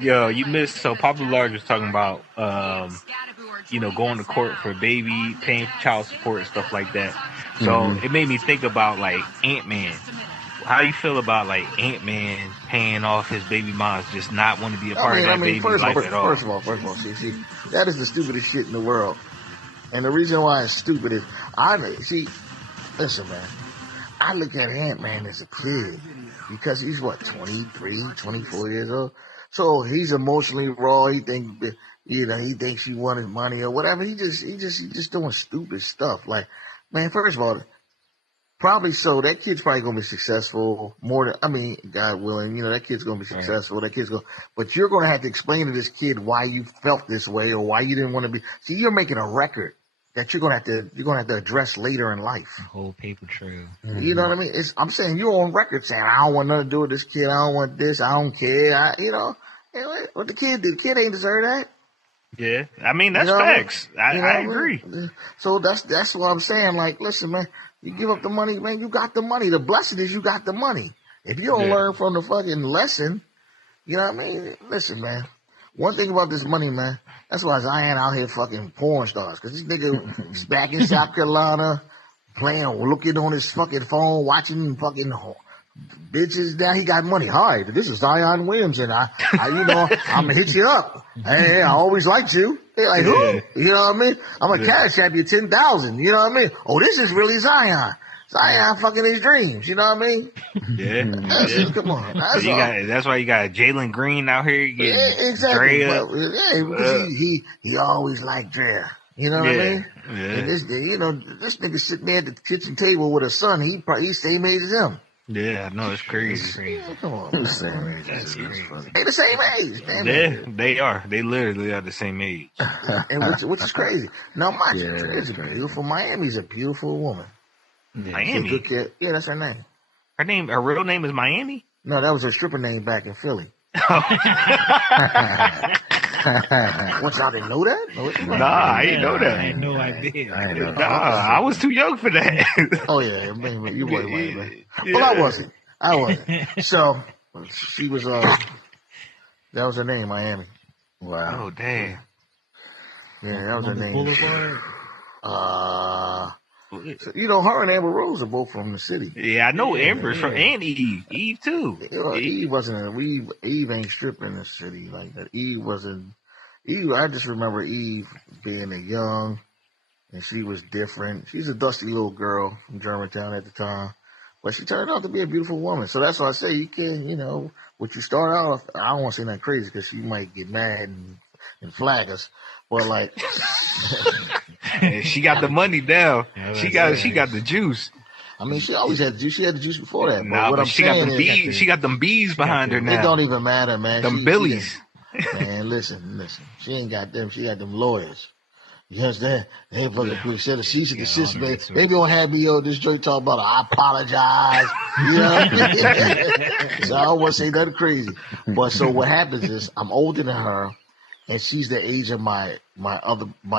Yo, you missed. So Papa Large was talking about, going to court for baby, paying child support and stuff like that. So it made me think about like Ant-Man. How you feel about like Ant-Man paying off his baby moms, just not want to be a part of that baby's life at all? First of all, see, that is the stupidest shit in the world. And the reason why it's stupid is, listen, man, I look at Ant-Man as a kid because he's what, 23, 24 years old. So he's emotionally raw. He thinks she wanted money or whatever. He just doing stupid stuff. Like, man, first of all, probably so. That kid's probably gonna be successful God willing, that kid's gonna be successful. But you're gonna have to explain to this kid why you felt this way or why you didn't want to be. See, you're making a record that you're gonna have to address later in life. The whole paper trail. Mm-hmm. You know what I mean? I'm saying you're on record saying I don't want nothing to do with this kid. I don't want this. I don't care. What the kid did. The kid ain't deserve that. Yeah, I mean that's facts. I agree. So that's what I'm saying. Like, listen, man. You give up the money, man, you got the money. The blessing is you got the money. If you don't learn from the fucking lesson, you know what I mean? Listen, man. One thing about this money, man, that's why Zion out here fucking porn stars. Because this nigga is back in South Carolina looking on his fucking phone, watching fucking bitches. Now he got money. Hi, this is Zion Williamson. I'm gonna hit you up. Hey, I always liked you. They're like, who? You know what I mean? I'm gonna cash app you 10,000. You know what I mean? Oh, this is really Zion. Zion fucking his dreams. You know what I mean? Yeah. Come on. That's why you got Jalen Green out here. Exactly. Because he always liked Drea. You know what I mean? Yeah. And this nigga sitting there at the kitchen table with a son. He's same age as him. Yeah, I know, it's crazy. Come on, they're the same age. They're the same age, man. Yeah, they are. They literally are the same age. And which is crazy. Now, mind you, Drea's beautiful. Miami's a beautiful woman. Miami? Yeah, that's her name. Her real name is Miami? No, that was her stripper name back in Philly. What, y'all didn't know that? Nah, I didn't know that. I had no idea. I was too young for that. Oh, yeah, man, you were, man. Well, I wasn't. So, she was, that was her name, Miami. Wow. Oh, damn. Yeah, that was her name. Boulevard? So, her and Amber Rose are both from the city. Yeah, I know Amber's from, and Eve. Eve, too. Eve ain't stripping in the city like that. Eve, I just remember Eve being a young, and she was different. She's a dusty little girl from Germantown at the time. But she turned out to be a beautiful woman. So that's why I say you can, what you start off, I don't want to say nothing crazy because she might get mad and flag us. But like, she got the money now. She got the juice. I mean, she always had the juice. She had the juice before that. But what I'm saying she got them bees behind her now. It don't even matter, man. Them Billies. Man, listen. She ain't got them. She got them lawyers. You understand? They fucking said the cease and desist, man. They don't have me on this joint talking about I apologize. You know what I mean? So I don't want to say nothing crazy. But so what happens is I'm older than her, and she's the age of my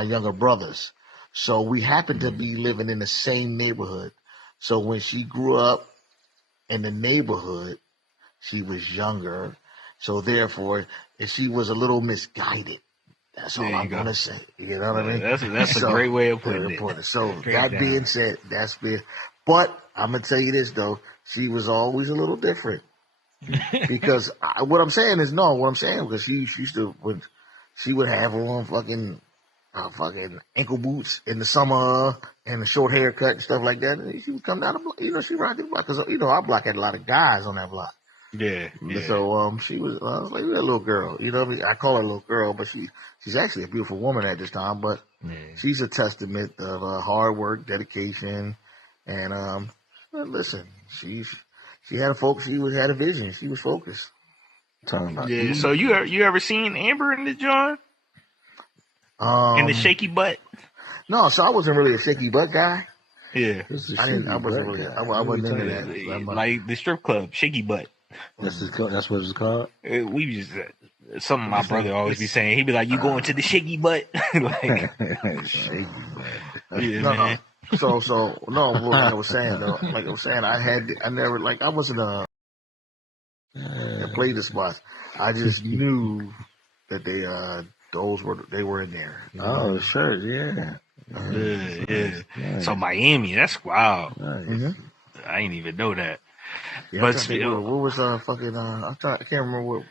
younger brothers. So we happen to be living in the same neighborhood. So when she grew up in the neighborhood, she was younger. So therefore, she was a little misguided. That's all I'm going to say. You know what I mean? That's a great way of putting it. So that being said, but I'm going to tell you this, though. She was always a little different. Because what I'm saying, because she used to, she would have on fucking ankle boots in the summer and a short haircut and stuff like that. And she would come down the block. She rocked the block. Because, our block had a lot of guys on that block. Yeah. So she was like a little girl. You know what I mean? I call her a little girl, but she's actually a beautiful woman at this time. But she's a testament of hard work, dedication, and listen, she had had a vision. She was focused. Yeah. So you ever seen Amber in the joint? In the shaky butt? No. So I wasn't really a shaky butt guy. Yeah. I wasn't into that. Like the strip club, shaky butt. That's what it's called. We just something my brother always be saying. He'd be like, "You going to the shaky butt?" Like, shaky butt. Yeah, man. So no. Like I was saying, I wasn't and played the spots. I just knew that they were in there. You know? Oh, sure, yeah. Yeah. So Miami, that's wild. Nice. Mm-hmm. I didn't even know that. Yeah, But what was fucking I can't remember what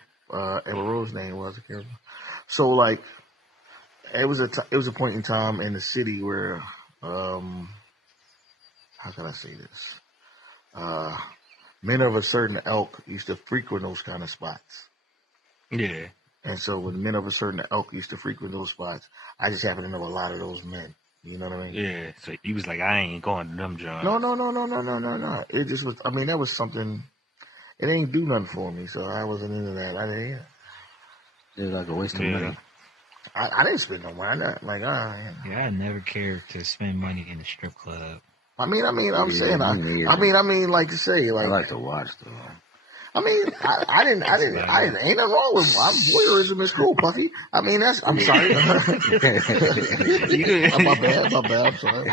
Emma Rose's name was. I can't remember. So like it was a point in time in the city where how can I say this? Men of a certain ilk used to frequent those kind of spots. yeah. And so when men of a certain ilk used to frequent those spots, I just happen to know a lot of those men. You know what I mean? Yeah. So he was like, I ain't going to them jobs. No. It just was. I mean, that was something. It ain't do nothing for me, so I wasn't into that. I didn't. It was like a waste of money. I didn't spend no money. Like, Yeah, I never cared to spend money in a strip club. I'm saying, like to say, like, I like to watch though. I mean, ain't nothing wrong with voyeurism is cool, Puffy. I mean, I'm sorry. my bad, I'm sorry.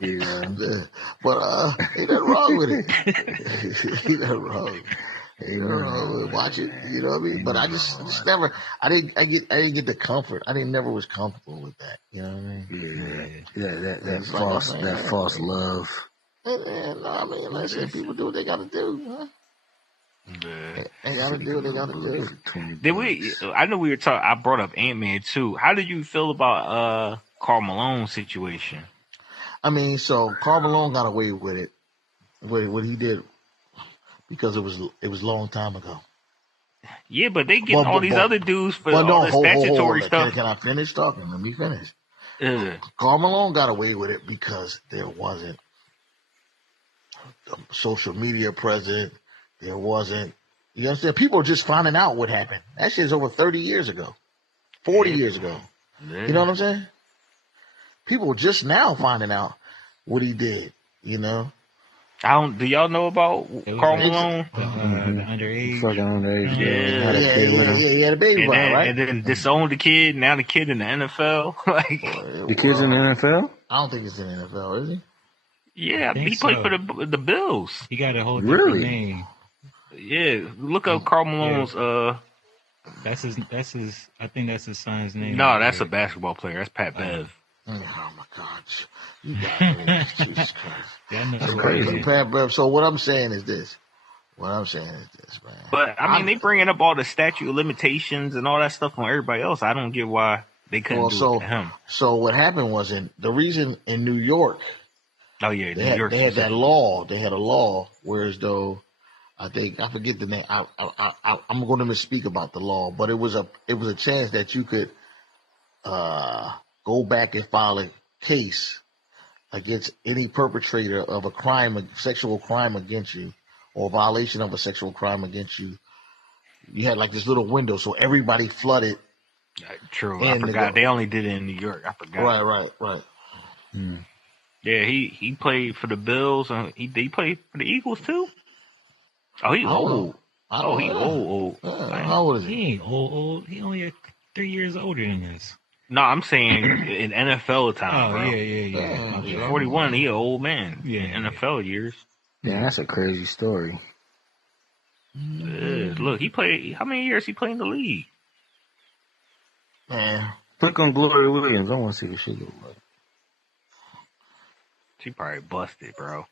Yeah. But, ain't nothing wrong with it. Ain't nothing wrong. Watch it, you know what I mean? But I just never, I didn't get the comfort. Never was comfortable with that. You know what I mean? Yeah. That false love. And I mean, listen, people do what they gotta do. Huh? Yeah. They gotta do what they gotta do. I know we were talking. I brought up Ant-Man too. How did you feel about Karl Malone's situation? I mean, so Karl Malone got away with it, what he did, because it was a long time ago. Yeah, but they get all these other dudes for all the statutory stuff. Can I finish talking? Let me finish. Karl Malone got away with it because there wasn't social media present. There wasn't, you understand? People are just finding out what happened. That shit's over 30 years ago, 40 years ago. Yeah. You know what I'm saying? People are just now finding out what he did, you know? Do y'all know about Karl Malone? The underage. Fucking underage. Yeah, he had a baby by him, right? And then disowned the kid. Now the kid in the NFL. Like the kid's in the NFL? I don't think it's in the NFL, is he? Yeah, he played for the Bills. He got a whole different name. Yeah, look up Karl Malone's. That's his. I think that's his son's name. No, that's a basketball player. That's Pat Bev. Oh my God, you got Jesus Christ. That's crazy. Pat Bev. So what I'm saying is this. Man. But I mean, they bringing up all the statute of limitations and all that stuff on everybody else. I don't get why they couldn't do it to him. So what happened was the reason in New York. Oh yeah, they had that law. They had a law, whereas though I forget the name. I'm going to misspeak about the law, but it was a chance that you could go back and file a case against any perpetrator of a sexual crime against you, or violation of a sexual crime against you. You had like this little window, so everybody flooded. True, I forgot. They only did it in New York. I forgot. Right. Yeah, he played for the Bills, and he played for the Eagles too. Oh, he's old. Oh, he's old. How old is he? He ain't old. He only 3 years older than this. No, I'm saying in NFL time, bro. Yeah. 41, he an old man. Yeah. In NFL years. Yeah, that's a crazy story. Look, he played. How many years he played in the league? Click on Gloria Williams. I want to see what she look like. She probably busted, bro.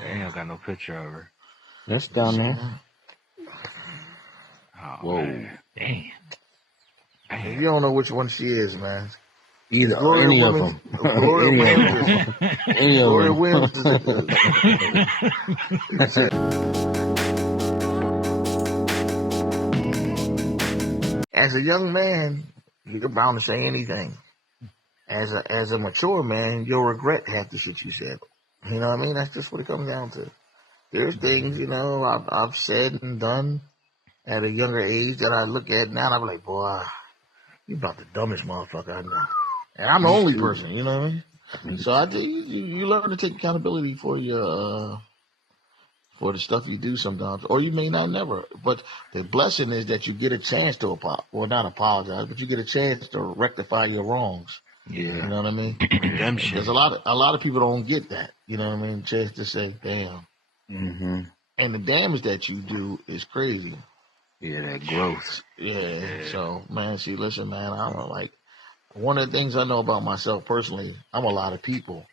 They ain't got no picture of her. That's down there. Oh, whoa. Man. Damn. You don't know which one she is, man. Either or any of them. Any of them. That's it. As a young man, you're bound to say anything. As a mature man, you'll regret half the shit you said. You know what I mean? That's just what it comes down to. There's things, I've said and done at a younger age that I look at now and I'm like, boy, you about the dumbest motherfucker I know. And I'm the only person, you know what I mean? So you learn to take accountability for your for the stuff you do sometimes, or you may not never. But the blessing is that you get a chance to not apologize, but you get a chance to rectify your wrongs. Yeah. You know what I mean? Redemption. Because a lot of people don't get that. You know what I mean? Just to say, damn. Mm-hmm. And the damage that you do is crazy. Yeah, that growth. Yeah. So, man, see, listen, man, I don't like. One of the things I know about myself personally, I'm a lot of people.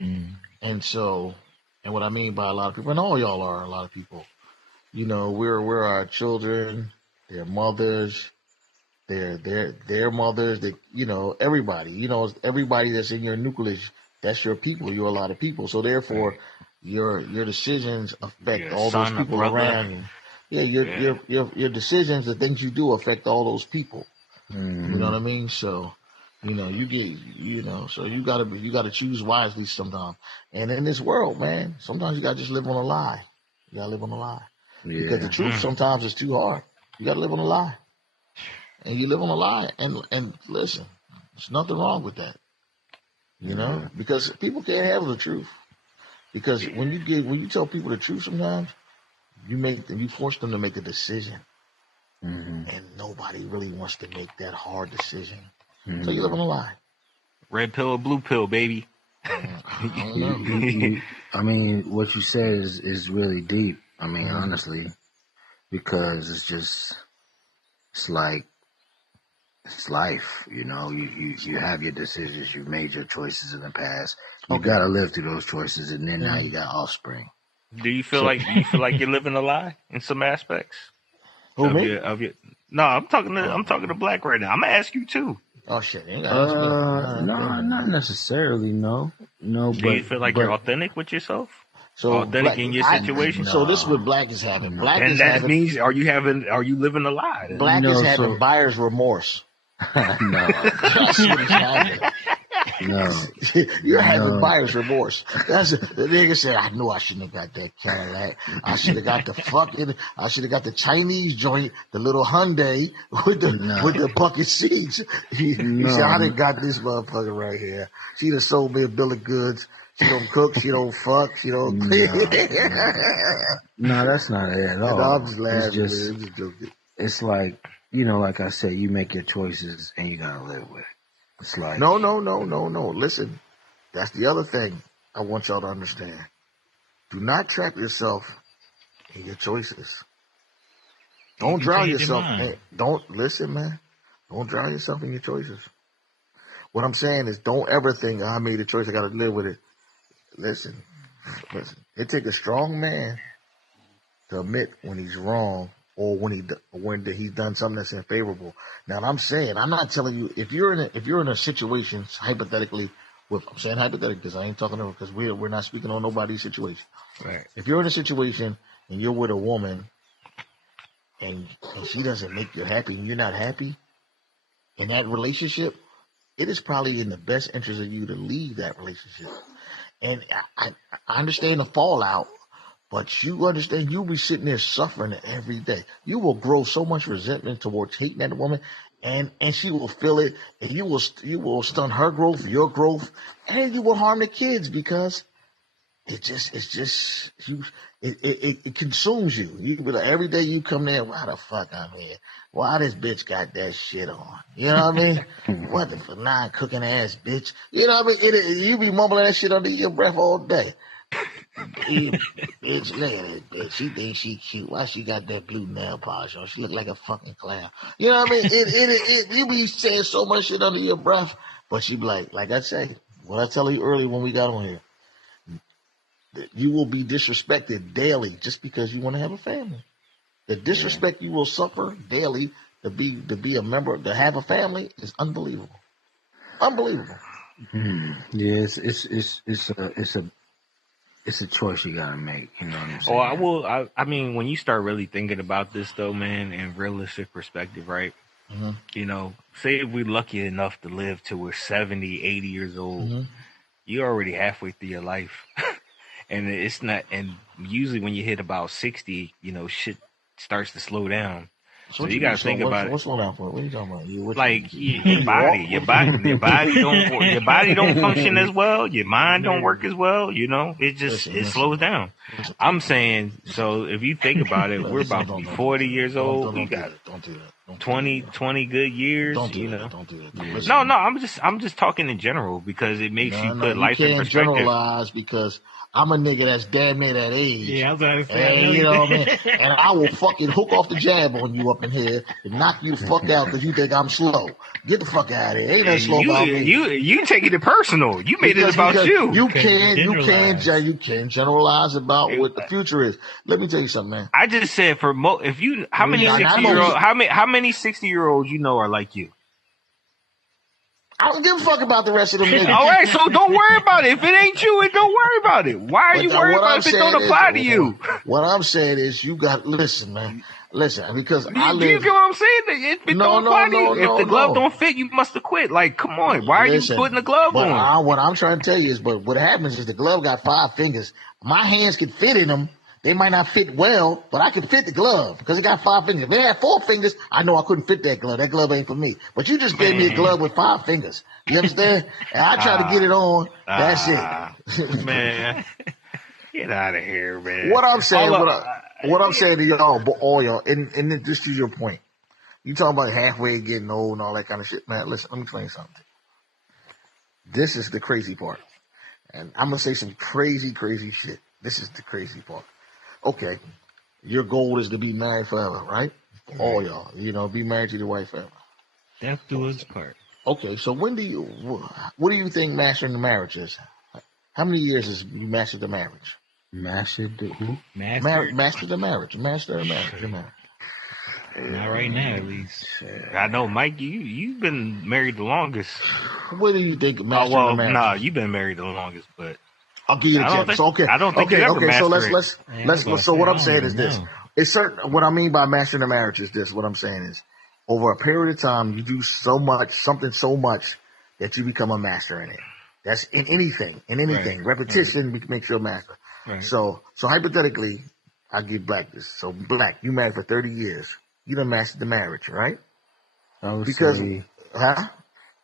And so, and what I mean by a lot of people, and all y'all are a lot of people. You know, we're our children, their mothers, their mothers, you know, everybody. You know, everybody that's in your nucleus, that's your people. You're a lot of people. So therefore, your decisions affect all those people around you. Yeah, your decisions, the things you do affect all those people. Mm-hmm. You know what I mean? So, you know, so you gotta choose wisely sometimes. And in this world, man, sometimes you gotta just live on a lie. You gotta live on a lie. Yeah. Because the truth sometimes is too hard. You gotta live on a lie. And you live on a lie. And listen, there's nothing wrong with that. You know? Because people can't handle the truth. Because when you tell people the truth sometimes, you force them to make a decision. And nobody really wants to make that hard decision. So you live on a lie. Red pill or blue pill, baby. I don't know. I mean, what you said is really deep. I mean, honestly, because it's like, it's life. You know, you have your decisions. You've made your choices in the past. You gotta live through those choices, and then now you got offspring. Do you feel like you're living a lie in some aspects? Who, me? No, I'm talking to Black right now. I'm gonna ask you too. Oh shit! No, not necessarily. No. Do you feel like you're authentic with yourself? So authentic in your situation? So this is what Black is having. Means are you living a lie? Black is having buyer's remorse. No. That's what he's having. No. You're having buyer's remorse. That's the nigga said, I knew I shouldn't have got that Cadillac. I should have got the Chinese joint, the little Hyundai with the bucket seats. He said, I done got this motherfucker right here. She done sold me a bill of goods. She don't cook, she don't fuck, she don't clean. No, that's not it at all. No, I'm just laughing, it's just, man. I'm just joking. It's like, you know, like I said, you make your choices and you gotta live with it. It's like No. Listen, that's the other thing I want y'all to understand. Do not trap yourself in your choices. Don't drown yourself. Don't listen, man. Don't drown yourself in your choices. What I'm saying is, don't ever think I made a choice. I got to live with it. Listen. It takes a strong man to admit when he's wrong or when he's done something that's unfavorable. Now, I'm saying, I'm not telling you if you're in a situation hypothetically. I'm saying hypothetically because I ain't talking about because we're not speaking on nobody's situation. Right. If you're in a situation and you're with a woman and she doesn't make you happy and you're not happy in that relationship, it is probably in the best interest of you to leave that relationship. And I understand the fallout, but you understand you'll be sitting there suffering every day. You will grow so much resentment towards hating that woman, and she will feel it, and you will stunt her growth, your growth, and you will harm the kids because it consumes you. You be like, every day you come there, why the fuck I'm here? Why this bitch got that shit on? You know what I mean? What the non-cooking ass bitch? You know what I mean? You be mumbling that shit under your breath all day. Bitch, look at that bitch. She thinks she cute. Why she got that blue nail polish on? She look like a fucking clown. You know what I mean? You be saying so much shit under your breath, but she be like I say, what I tell you earlier when we got on here, you will be disrespected daily just because you want to have a family. The disrespect you will suffer daily to be a member, to have a family is unbelievable. Unbelievable. Yeah, it's a choice you gotta make. You know what I'm saying? I mean, when you start really thinking about this, though, man, in realistic perspective, right? Mm-hmm. You know, say if we're lucky enough to live till we're 70, 80 years old, you're already halfway through your life. And it's not, and usually when you hit about 60, you know, shit starts to slow down. So you gotta think about it. What's slow down for? What are you talking about? Your body don't function as well. Your mind don't work as well. You know, it slows down. I'm saying, so if you think about it, we're about to be 40 years old. Don't do that. 20 good years. Don't do You that. know. Don't do that. No, I'm just talking in general because it makes you put life in perspective. You can't generalize because I'm a nigga that's damn near that age. Yeah, I was about to say. And, you know what I mean? And I will fucking hook off the jab on you up in here and knock you the fuck out because you think I'm slow. Get the fuck out of here. Ain't nothing slow about me. You taking it personal. You made it about you. You can't generalize about what the future is. Let me tell you something, man. I just said how many 60-year-olds you know are like you? I don't give a fuck about the rest of them niggas. All right, so don't worry about it. If it ain't you, don't worry about it. Why are you worried about it if it don't apply to you? What I'm saying is you got listen, man. Listen, because I live. Do you get what I'm saying? If it don't apply to you, if the glove don't fit, you must have quit. Like, come on, why are you putting the glove on? What I'm trying to tell you is, but what happens is the glove got 5 fingers. My hands can fit in them. They might not fit well, but I can fit the glove because it got 5 fingers. If they had 4 fingers, I know I couldn't fit that glove. That glove ain't for me. But you just gave me a glove with 5 fingers. You understand? And I try to get it on. That's it. Man, get out of here, man. What I'm saying, what I'm saying to y'all, all y'all, and just to your point, you talking about halfway getting old and all that kind of shit, man. Listen, let me explain something. This is the crazy part, and I'm gonna say some crazy shit. This is the crazy part. Okay, your goal is to be married forever, right? All y'all, be married to your wife forever. Death do us part. Okay, so what do you think mastering the marriage is? How many years has you mastered the marriage? Mastered the who? Master the marriage. Master the marriage. Not right now, at least. I know, Mike. You've been married the longest. What do you think mastering the marriage? Nah, you've been married the longest, but I'll give you the chance. I don't think you ever mastered it. So what I'm saying is this. It's certain. What I mean by mastering the marriage is this. What I'm saying is, over a period of time, you do something so much that you become a master in it. That's in anything. Right. Repetition makes you a master. Right. So hypothetically, I'll give Black this. So Black, you married for 30 years. You done mastered the marriage, right? I'm just saying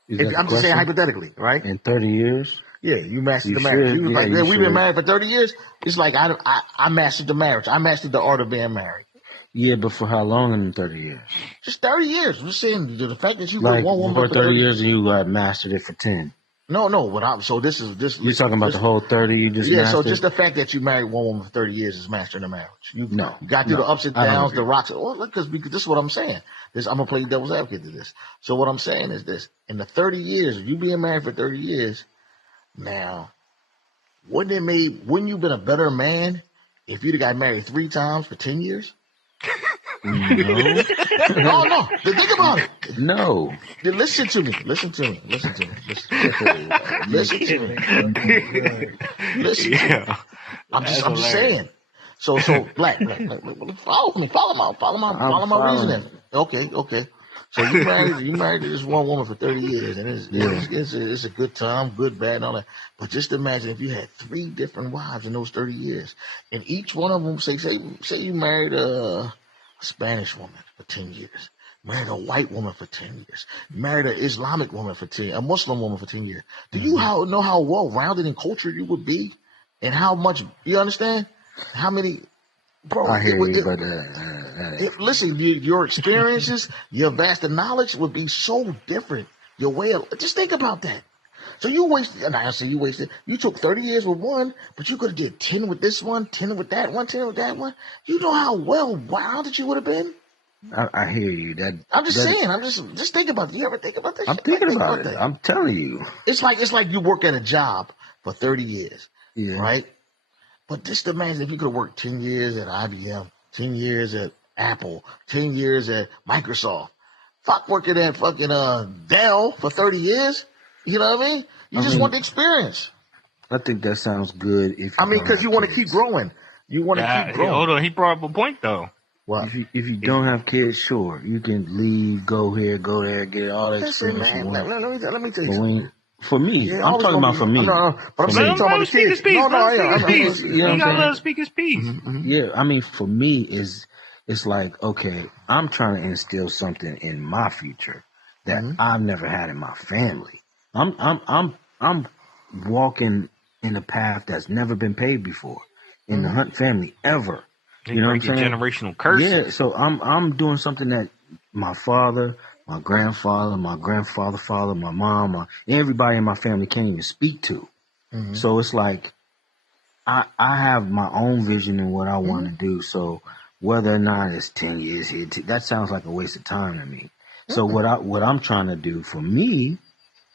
hypothetically, right? In 30 years? Yeah, you mastered the marriage. You was like, we've been married for 30 years. It's like I mastered the marriage. I mastered the art of being married. Yeah, but for how long in 30 years? Just 30 years. I'm just saying the fact that you like one woman for 30 years and you got mastered it for 10. No. This. You're talking about the whole 30. You just mastered? So just the fact that you married one woman for 30 years is mastering the marriage. You got through the ups and downs, the rocks. Because this is what I'm saying. I'm gonna play devil's advocate to this. So what I'm saying is this: in the 30 years, you being married for 30 years, now, wouldn't you been a better man if you'd have got married 3 times for 10 years? No. No. Think about it. No. Listen to me. I'm just saying. So Black, follow my reasoning. Okay. So you married this one woman for 30 years, and it's a good time, good, bad, and all that. But just imagine if you had 3 different wives in those 30 years, and each one of them, say you married a Spanish woman for 10 years, married a white woman for 10 years, married an Islamic woman for 10 years, a Muslim woman for 10 years. Do you know how well-rounded in culture you would be, and how much, you understand? How many... Bro, I hear you, but listen, your experiences, your vast knowledge would be so different. Your way of just think about that. So you wasted. And I say you wasted. You took 30 years with one, but you could have did 10 with this one, 10 with that one, 10 with that one. You know how rounded you would have been. I hear you. I'm just saying. I'm just think about it. You ever think about this? I'm thinking about it. I'm telling you. It's like you work at a job for 30 years, right? But just imagine if you could have worked 10 years at IBM, 10 years at Apple, 10 years at Microsoft. Fuck working at fucking Dell for 30 years. You know what I mean? You just want the experience. I think that sounds good. Because you want to keep growing. You want to keep growing. Hold on, he brought up a point though. What? If you don't have kids, sure, you can leave, go here, go there, get all that experience you want. Let me tell you something. For me, I'm talking about for me. No, but I'm saying talking about the kids. You gotta let him speak his piece. Yeah, for me it's like, okay, I'm trying to instill something in my future that I've never had in my family. I'm walking in a path that's never been paved before in the Hunt family ever. You know what I'm saying? Generational curse. Yeah, so I'm doing something that my father, my grandfather, father, my mom, everybody in my family can't even speak to. Mm-hmm. So it's like I have my own vision in what I want to do. So whether or not it's 10 years here, that sounds like a waste of time to me. So what I'm trying to do for me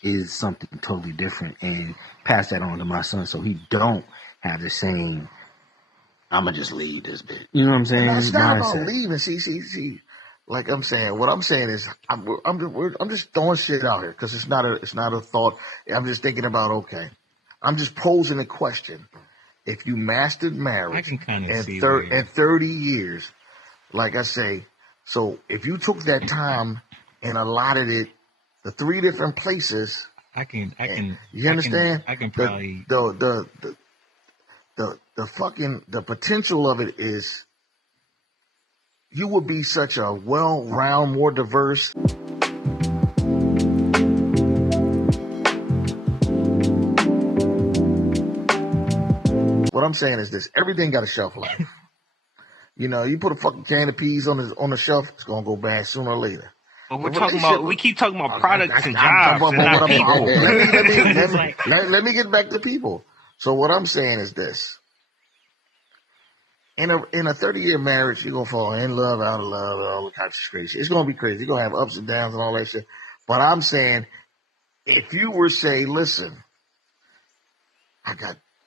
is something totally different and pass that on to my son so he don't have the same, I'm going to just leave this bit. You know what I'm saying? And that's not about leaving. See. Like I'm saying, what I'm saying is I'm just throwing shit out here because it's not a thought. I'm just thinking about, okay, I'm just posing a question. If you mastered marriage in 30 years, like I say, so if you took that time and allotted it the 3 different places, you understand? I can probably the potential of it is you would be such a well-rounded, more diverse. What I'm saying is this: everything got a shelf life. You know, you put a fucking can of peas on the shelf, it's gonna go bad sooner or later. But we keep talking about products and jobs and not people. Let me get back to people. So what I'm saying is this: in a 30-year marriage, you're gonna fall in love, out of love, and all the types of crazy. It's gonna be crazy. You're gonna have ups and downs and all that shit. But I'm saying, if you were say, listen,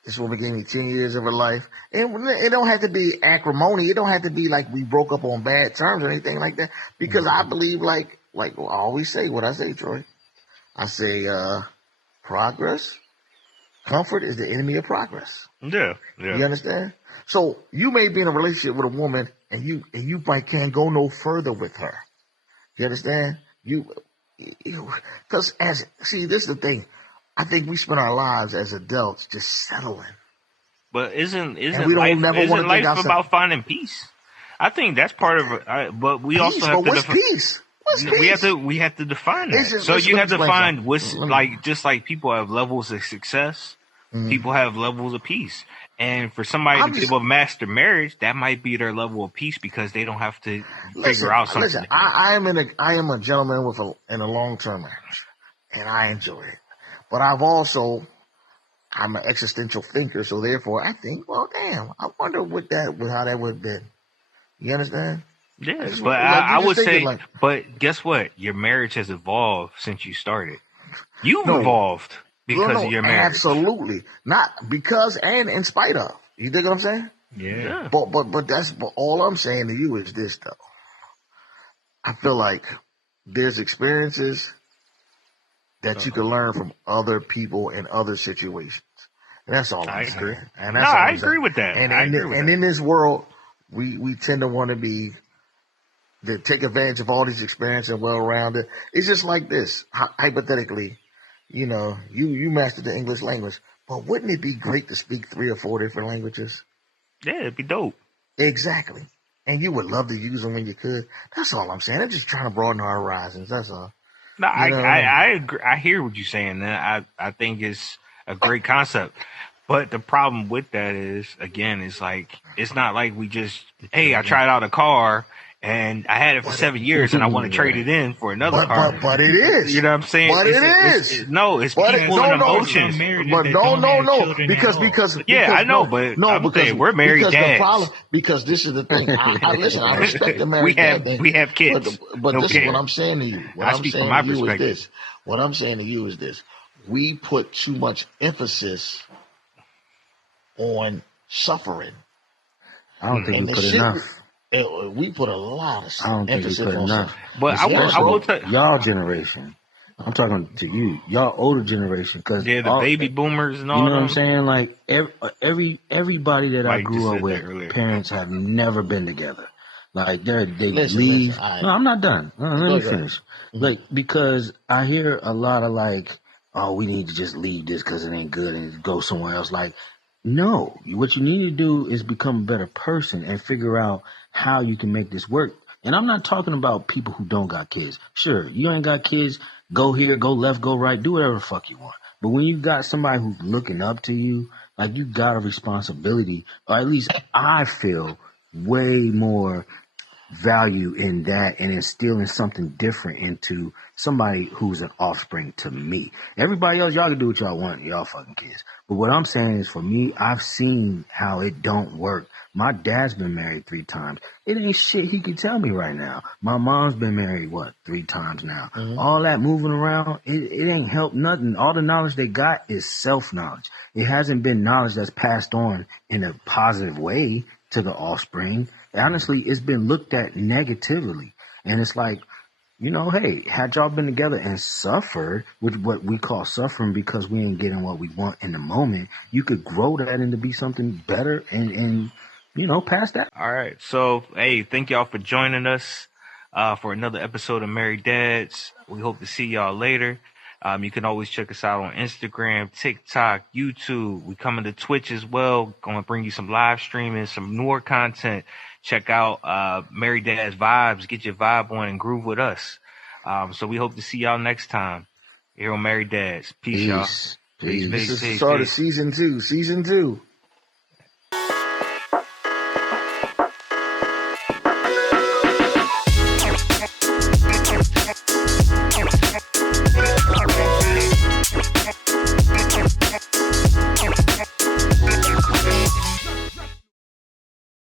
this woman gave me 10 years of her life. And it don't have to be acrimony. It don't have to be like we broke up on bad terms or anything like that. Because I believe, like I always say, what I say, Troy. I say, progress, comfort is the enemy of progress. Yeah. You understand? So you may be in a relationship with a woman and you can't go no further with her. You understand? Because this is the thing. I think we spend our lives as adults just settling. But isn't life about finding peace? I think that's part of it. But we also have to define peace. What's peace? We have to define that. So you have to find what's like, just like people have levels of success, people have levels of peace. And for somebody to give a master marriage, that might be their level of peace because they don't have to figure out something. Listen, I am a gentleman in a long-term marriage, and I enjoy it. But I'm an existential thinker, so therefore I think, well, damn, I wonder how that would have been. You understand? Yeah, but I would say, but guess what? Your marriage has evolved since you started. You've evolved because of your marriage. Absolutely. Not because and in spite of. You dig what I'm saying? Yeah. But all I'm saying to you is this, though. I feel like there's experiences that you can learn from other people in other situations. And that's all I'm saying. Agree. And I agree with that. And in this world, we tend to want to take advantage of all these experiences and well-rounded. It's just like this. Hypothetically, you know, you mastered the English language, but wouldn't it be great to speak 3 or 4 different languages? Yeah, it'd be dope. Exactly. And you would love to use them when you could. That's all I'm saying. I'm just trying to broaden our horizons. That's all. No, I agree. I hear what you're saying. I think it's a great concept. But the problem with that is, again, it's not like we just, hey, I tried out a car and I had it for 7 years and I want to trade it in for another car. But it is. You know what I'm saying? But it's people and emotions. But no. Because I know, but because we're married dads. Because this is the thing. Listen, I respect the married dad thing. We have kids. But this is what I'm saying to you. What I'm saying to you is this. We put too much emphasis on suffering. I don't think we put enough. We put a lot of emphasis on. I don't think we put enough. But I will tell y'all generation. I'm talking to you, y'all older generation, because the baby boomers and all. You know what I'm saying? Like everybody that I grew up with, parents have never been together. Like they leave. No, I'm not done. Let me finish. Mm-hmm. Like, because I hear a lot of like, oh, we need to just leave this because it ain't good and go somewhere else. Like, no, what you need to do is become a better person and figure out how you can make this work. And I'm not talking about people who don't got kids. Sure, you ain't got kids, go here, go left, go right, do whatever the fuck you want. But when you got somebody who's looking up to you, like, you got a responsibility, or at least I feel way more value in that and instilling something different into somebody who's an offspring to me. Everybody else, y'all can do what y'all want, y'all fucking kids. But what I'm saying is, for me, I've seen how it don't work. My dad's been married 3 times. It ain't shit he can tell me right now. My mom's been married, 3 times now. All that moving around, it ain't helped nothing. All the knowledge they got is self-knowledge. It hasn't been knowledge that's passed on in a positive way to the offspring. Honestly, it's been looked at negatively. And it's like, hey, had y'all been together and suffered, which what we call suffering because we ain't getting what we want in the moment, you could grow that into be something better and past that. All right. So, hey, thank y'all for joining us for another episode of Married Dads. We hope to see y'all later. You can always check us out on Instagram, TikTok, YouTube. We coming to Twitch as well. Going to bring you some live streaming, some newer content. Check out Married Dads Vibes. Get your vibe on and groove with us. So we hope to see y'all next time here on Married Dads. Peace, y'all. Peace. This is the start of season 2. Season 2.